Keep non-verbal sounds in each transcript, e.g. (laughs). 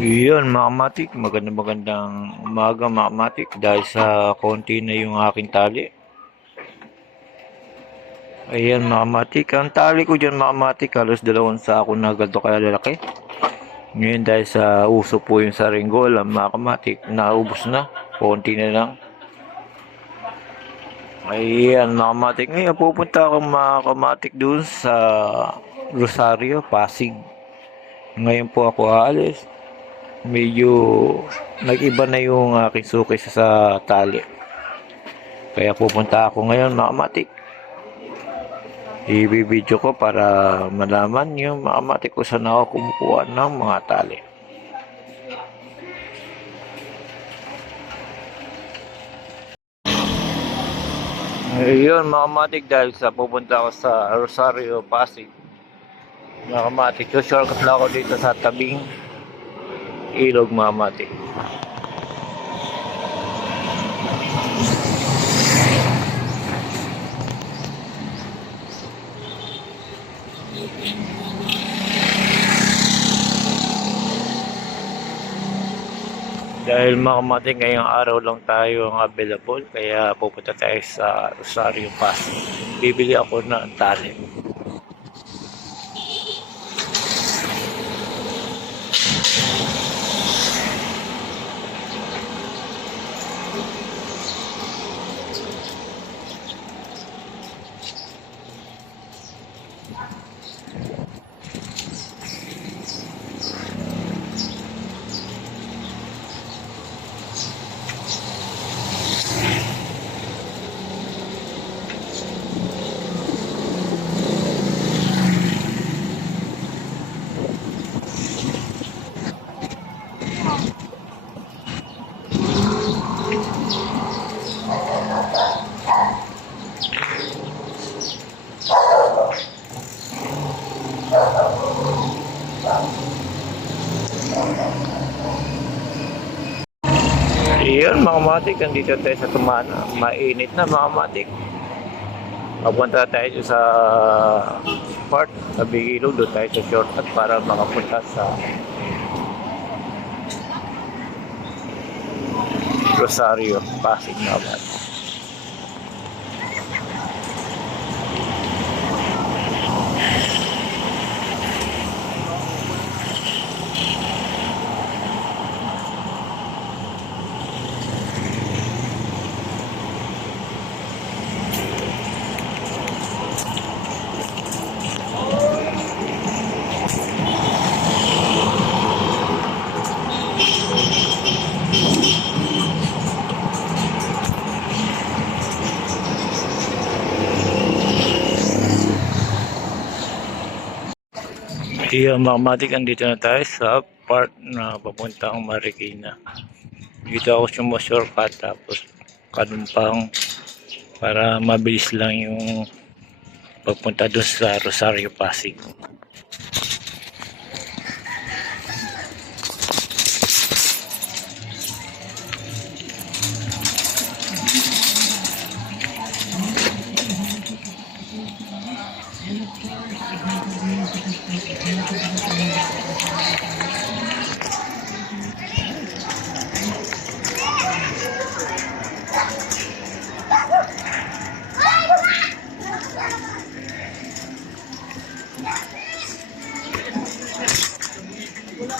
Yun, mga kamatik, magandang magandang umaga mga kamatik dahil sa konti na yung aking tali. Ayan mga kamatik, ang tali ko dyan mga kamatik, halos dalawang sako na ganito kalalaki. Ngayon dahil sa uso po yung saringgol, ang mga kamatik, naubos na, konti na lang. Ayan mga kamatik, ngayon pupunta ako mga kamatik dun sa Rosario, Pasig. Ngayon po ako aalis medyo nag-iba na yung aking suki sa, tali. Kaya pupunta ako ngayon mga matik. I-video ko para malaman yung mga kung saan ako kumukuha ng mga tali. Ayun mga matik dahil sa pupunta ako sa Rosario, Pasig. Mga matik, so shortcut lang ako dito sa tabing ilog mamati. Dahil makamati ngayong araw lang tayo ang available, kaya pupunta tayo sa Rosario Pass. Bibili ako ng tali. Iyon mga matik, andito tayo sa Tumana. Mainit na mga matik. Papunta tayo sa part sa Bigilog, doon tayo sa shortcut para makapunta sa Rosario, Pasig naman. Iyon mga matik, andito na tayo sa part na papuntang Marikina. Dito ako sumushortcut tapos kanumpang para mabilis lang yung pagpunta doon sa Rosario Pasig.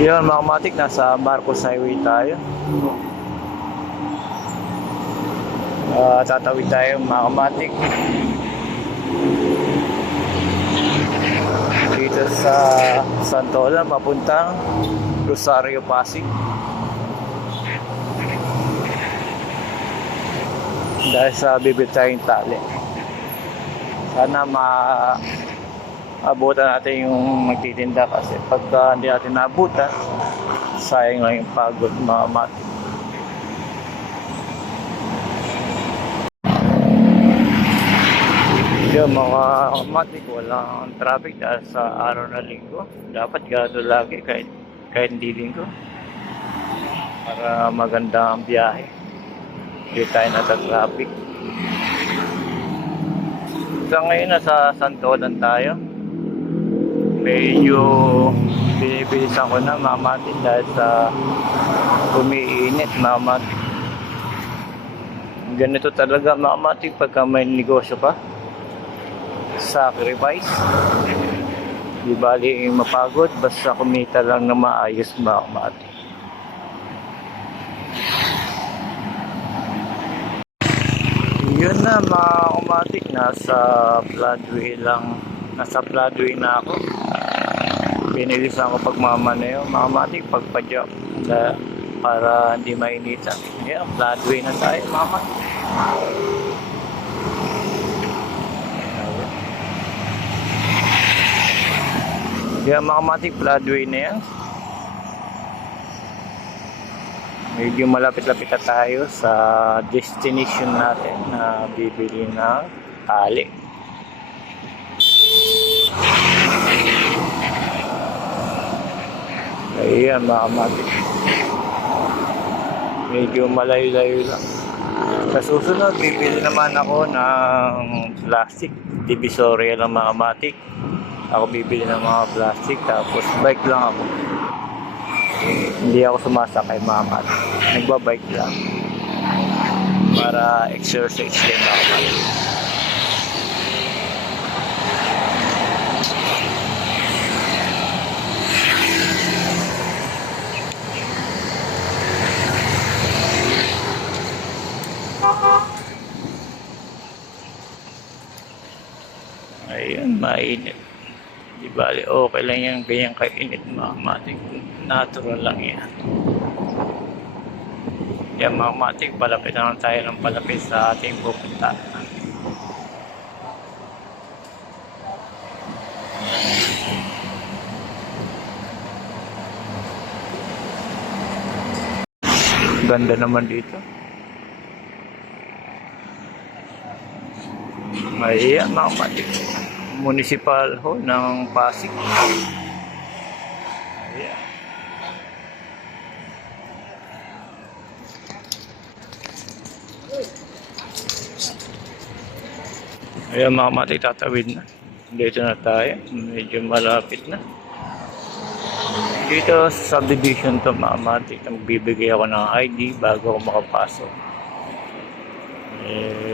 Iyon mga matik, nasa Marcos Highway tayo. Ah, tatawid tayo mga kamatik. Dito sa Santola, papuntang Rosario Pasig. dahil sa bibit tayong tali. Sana ma abutan natin yung magtitinda kasi pagka hindi natin naabutan, sayang lang yung pagod mga mati. Yung mga matik, walang traffic dahil sa araw na linggo. Dapat gado lagi kahit, kahit hindi linggo. Para maganda ang biyahe. Hindi tayo nasa traffic. Sa ngayon nasa Santolan tayo. Medyo binibilisan ko na mamatin dahil sa umiinit mamatin. Ganito talaga mamatin pagka may negosyo ka sacrifice. Di bali mapagod, basta kumita lang na maayos makamati. Yun na mga kumatik, nasa Floodway lang, nasa Floodway na ako. Pinilisan ko pagmamaneho, mga kumatik, pagpadyak na para hindi mainitan. Yeah, Floodway na tayo, kumatik. Kaya mga matik, floodway na yan. Medyo malapit-lapit na tayo sa destination natin na bibili ng tali. Ayan mga matik. Medyo malayo-layo lang. Sa susunod, bibili naman ako ng plastic. Divisoria lang mga matik. Ako bibili ng mga plastic tapos bike lang ako. Hindi ako sumasakay mga mat. Nagbabike lang. Para exercise din ako. Ayun, mainit. Di bali, okay lang yan, ganyan kainit mga matik. Natural lang yan. Yan mga matik, palapit na lang tayo ng palapit sa ating pupunta. Ganda naman dito. Ayan mga matik. Municipal Hall ng Pasig. Ayan. Ayan mga mati, tatawid na. Dito na tayo. Medyo malapit na. Dito sa subdivision to mga mati, magbibigay ako ng ID bago ako makapasok. Eh,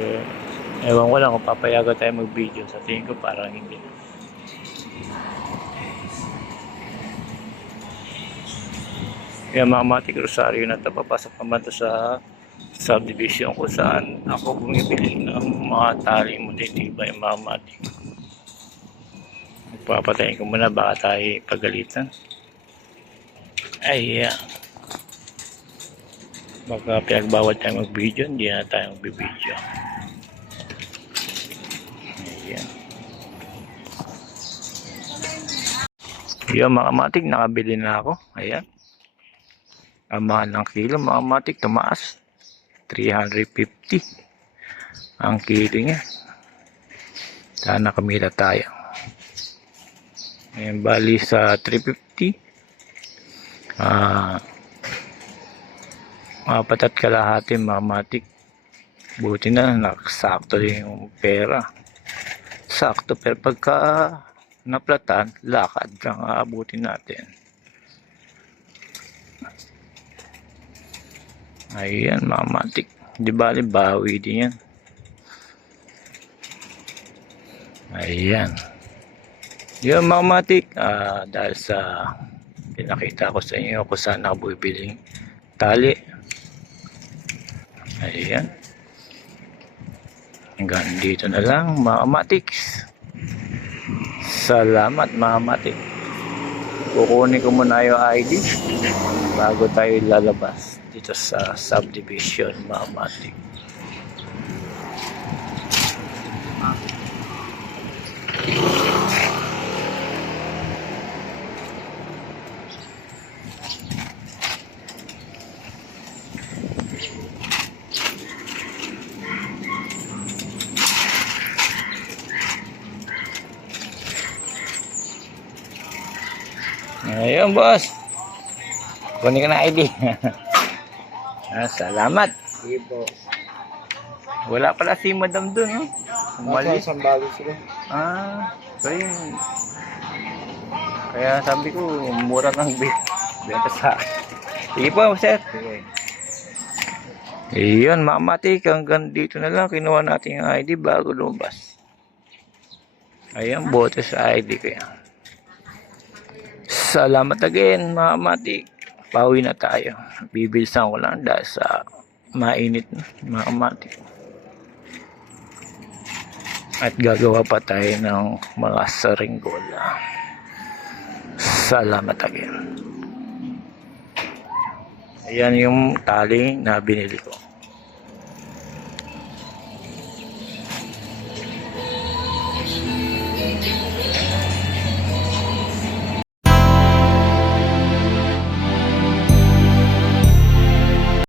ewan ko lang kung papayagan tayo mag-video. Sa tingin ko parang hindi. Kaya mga matik Rosario na ito, papasok naman to sa subdivision kung saan ako bumibili ng mga tali mo titiba yung mga matik. Magpapatayin ko muna baka tayo pagalitan. Ay, yeah. Baka pinagbawal tayo mag-video, hindi na tayo mag-video. Yung mga matik, nakabili na ako. Ayan. Ang mahal ng kilo, mga matik, tumaas. 350. Ang kilo niya. Sana kamila tayo. Ayan, bali sa 350. Ah, apat at kalahati mga matik. Buti na, nakasakto din yung pera. Sakto, pero pagka naplatan, lakad lang aabutin natin. Ayan, mga matik. Di bali, bawi din yan. Ayan. Yun, mga matik. Ah, dahil sa pinakita ko sa inyo kung saan ako bibiling tali. Ayan. Hanggang dito na lang, mga matiks. Salamat, mga matik. Kukunin ko muna yung ID bago tayo lalabas dito sa subdivision, mga matik. Ayun, boss. Kunin ka na ID. (laughs) ah, salamat. Sige po. Wala pala si madam dun, no? Umalis. Nasa sambalo sila. Ah, so yun. Kaya sabi ko, mura ng bi- benta sa akin. Sige po, sir. Sige. Iyon, mamatik. Hanggang dito na lang. Kinuha natin yung ID bago lumabas. Ayan, bote sa ID ko yan. Salamat again, mamatik. Pauwi na tayo. Bibilisan ko lang dahil sa mainit na mamatik. At gagawa pa tayo ng mga saringgola. Salamat again. Ayan yung tali na binili ko.